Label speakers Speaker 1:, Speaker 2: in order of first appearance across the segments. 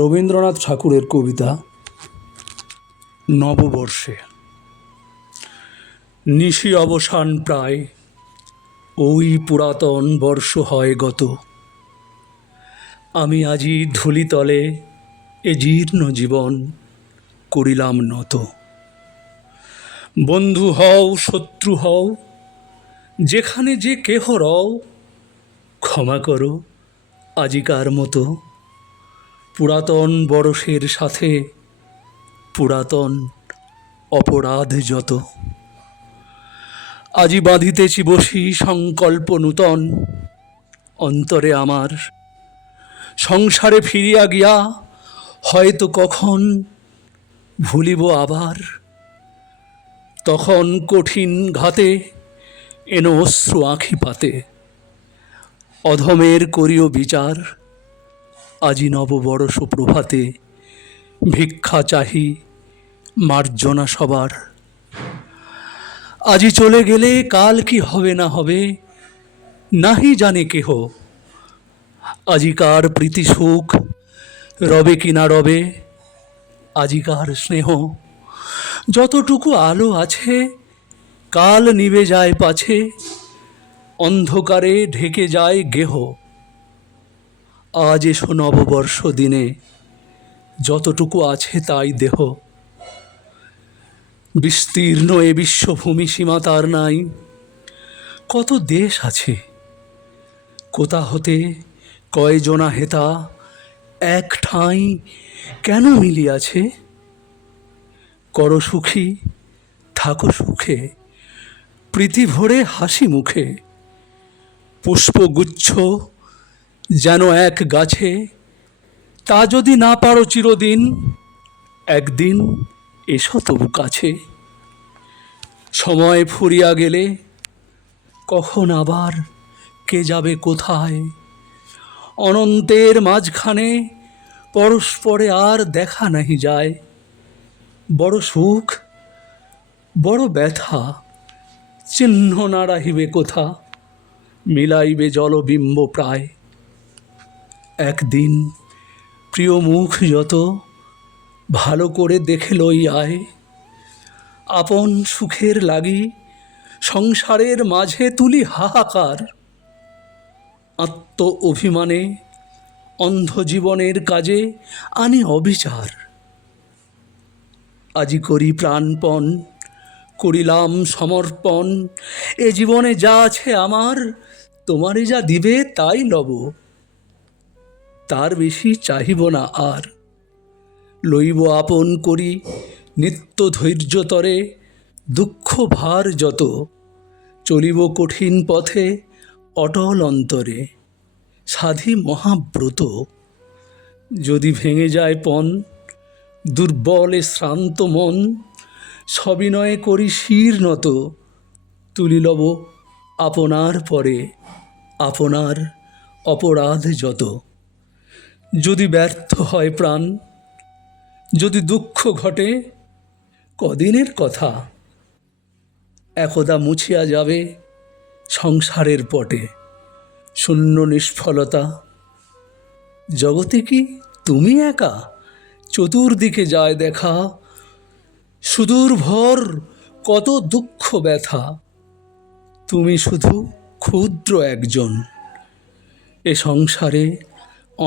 Speaker 1: রবীন্দ্রনাথ ঠাকুরের কবিতা নববর্ষে নিশি অবসান প্রায় ওই পুরাতন বর্ষ হয় গত আমি আজি ধুলিতলে এ জীর্ণ জীবন করিলাম নত বন্ধু হও শত্রু হও যেখানে যে কেহ রও ক্ষমা করো আজিকার মতো পুরাতন বরফের সাথে পুরাতন অপরাধ যত আজি বাঁধিতেছি বসি সংকল্প নূতন অন্তরে আমার সংসারে ফিরিয়া গিয়া হয়তো কখন ভুলিব আবার তখন কঠিন ঘাতে এনো অশ্রু আঁখি পাতে অধমের করিও বিচার আজি বড় সুপ্রভাতে ভিক্ষা চাহি মার্জনা সবার আজি চলে গেলে কাল কি হবে না হবে নাহি জানে কেহ আজিকার প্রীতি সুখ রবে কি না রবে আজিকার স্নেহ যতটুকু আলো আছে কাল নিবে যায় পাছে অন্ধকারে ঢেকে যায় গেহ আজ এসো নববর্ষ দিনে যতটুকু আছে তাই দেহ বিস্তীর্ণ এ বিশ্বভূমি সীমা তার নাই কত দেশ আছে কোথা হতে কয়জনা হেতা এক ঠাঁই কেন মিলিয়াছে করো সুখী থাকো সুখে প্রীতি হাসি মুখে পুষ্পগুচ্ছ যেন এক গাছে তা যদি না পারো চিরদিন একদিন এসো তবু কাছে সময় ফুরিয়া গেলে কখন আবার কে যাবে কোথায় অনন্তের মাঝখানে পরস্পরে আর দেখা নাহি যায় বড় সুখ বড় ব্যথা চিহ্ন না রাহিবে কোথা মিলাইবে জলবিম্ব প্রায় একদিন প্রিয় মুখ যত ভালো করে দেখে লই আয় আপন সুখের লাগি সংসারের মাঝে তুলি হাহাকার আত্ম অভিমানে অন্ধ জীবনের কাজে আনি অবিচার আজি করি প্রাণপণ করিলাম সমর্পণ এ জীবনে যা আছে আমার তোমারে যা দিবে তাই লব তার বেশি চাহিব না আর লইব আপন করি নিত্য ধৈর্যতরে দুঃখ ভার যত চলিব কঠিন পথে অটল অন্তরে সাধি মহাব্রত যদি ভেঙে যায় পণ দুর্বলে শ্রান্ত মন সবিনয়ে করি শীর্ণত তুলি লব আপনার পরে আপনার অপরাধ যত যদি ব্যর্থ হয় প্রাণ যদি দুঃখ ঘটে কদিনের কথা একদা মুছিয়া যাবে সংসারের পটে শূন্য নিষ্ফলতা জগতে কি তুমি একা চতুর্দিকে যায় দেখা সুদূর ভর কত দুঃখ ব্যথা তুমি শুধু ক্ষুদ্র একজন এ সংসারে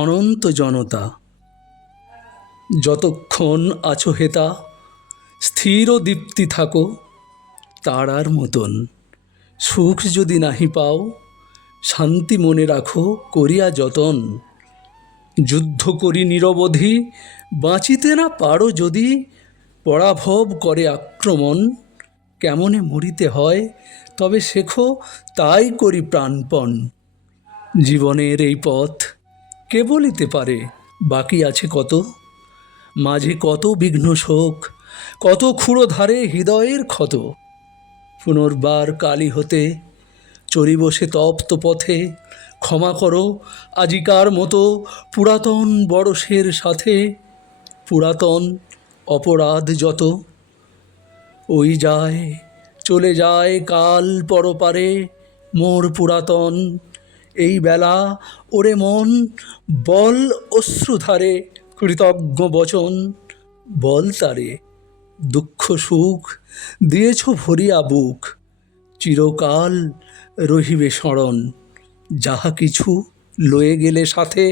Speaker 1: অনন্ত জনতা যতক্ষণ আছো হেতা স্থির দীপ্তি থাকো তারার মতন সুখ যদি নাহি পাও শান্তি মনে রাখো করিয়া যতন যুদ্ধ করি নিরবধি বাঁচিতে না পারো যদি পরাভব করে আক্রমণ কেমনে মরিতে হয় তবে শেখো তাই করি প্রাণপণ জীবনের এই পথ কে বলিতে পারে বাকি আছে কত মাঝে কত বিঘ্ন শোক কত খুঁড়ো ধারে হৃদয়ের ক্ষত পুনর্বার কালি হতে চরি বসে তপ্ত পথে ক্ষমা করো আজিকার মতো পুরাতন বড়সের সাথে পুরাতন অপরাধ যত ওই যায় চলে যায় কাল পরপারে মোর পুরাতন এই বেলা ওরে মন বল অশ্রুধারে কৃতজ্ঞ বচন বল তারে দুঃখ সুখ দিয়েছ ভরিয়া বুক চিরকাল রহিবে স্মরণ যাহা কিছু লয়ে গেলে সাথে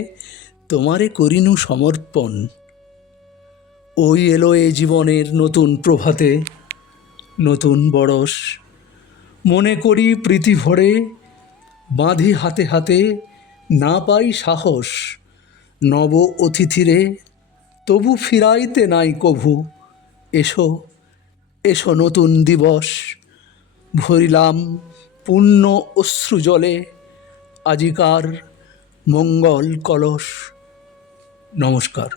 Speaker 1: তোমারে করিনু সমর্পণ ওই এলো এ জীবনের নতুন প্রভাতে নতুন বরস মনে করি প্রীতি ভরে বাঁধি হাতে হাতে না পাই সাহস নব অতিথিরে তবু ফিরাইতে নাই কভু এসো এসো নতুন দিবস ভরিলাম পূর্ণ অশ্রু জলে আজিকার মঙ্গল কলস নমস্কার